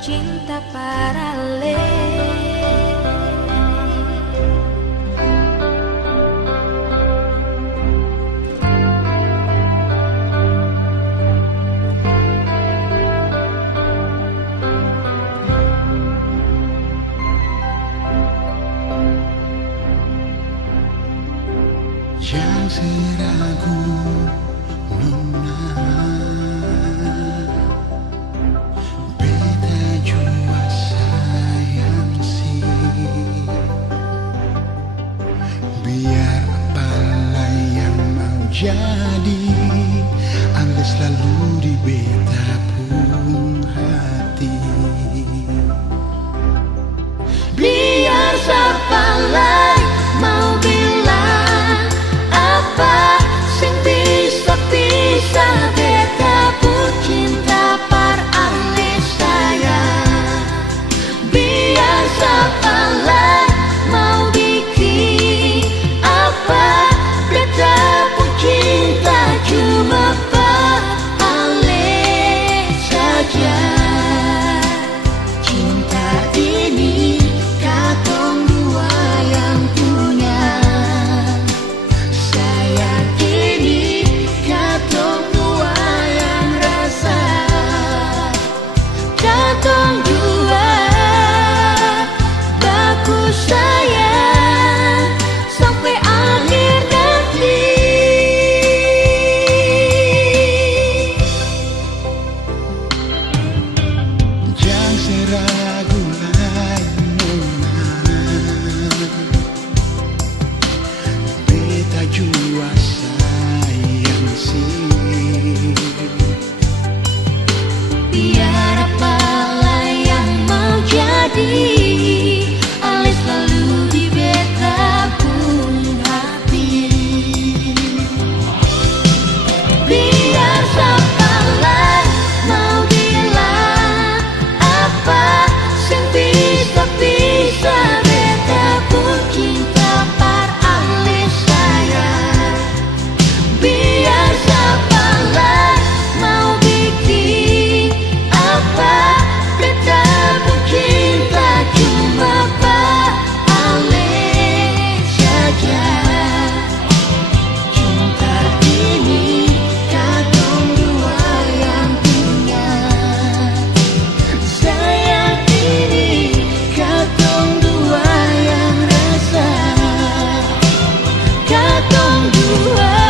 cinta paralel. Yang seragu nona beta jua sayang si, biar apalah yang mau jadi, Allah selalu di beta pun hati. Biar siapa lagi mau bilang apa sing bisa beta pun cinta par ahli sayang. Biar siapa lagi mau bikin apa beta pun cinta cuma par ahli saja. Cinta ini katong dua yang punya, sayang ini katong dua yang rasa. Katong dua baku sayang sampai akhir nanti. Jangan seragu lain nona, beta jua sayang si, Biar apalah yang mau jadi, Allah selalu di beta pun hati. Biar siapa lagi mau bilang apa sing bisa beta pun cinta par ahli sayang. Biar siapa lagi mau bikin apa beta pun cinta cuma par ahli saja. Cinta ini katong dua yang punya, sayang ini katong dua yang rasa. Katong dua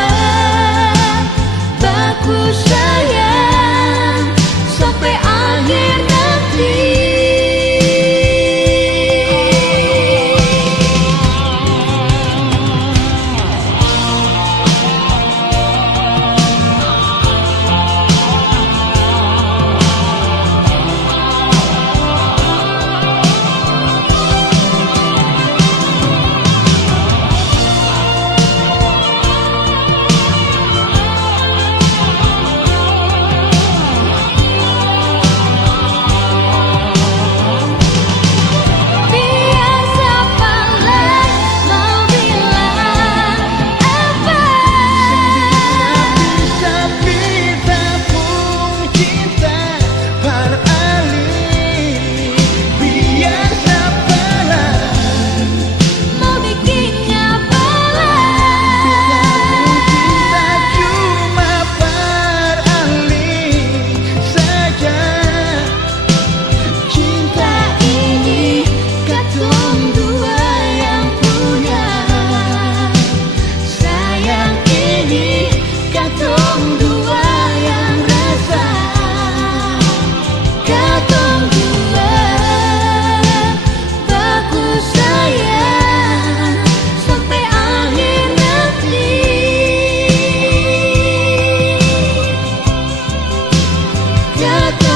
baku sayang sampai akhir nanti. Biar siapa lagi mau bilang apa, bisa beta pun cinta par ahli. Biar siapa lagi mau bikinnya apa cinta cuma par ahli saja. Cinta ini katong dua yang punya, sayang ini katong dua yang rasa. Katong dua baku sayang sampai akhir nanti. Katong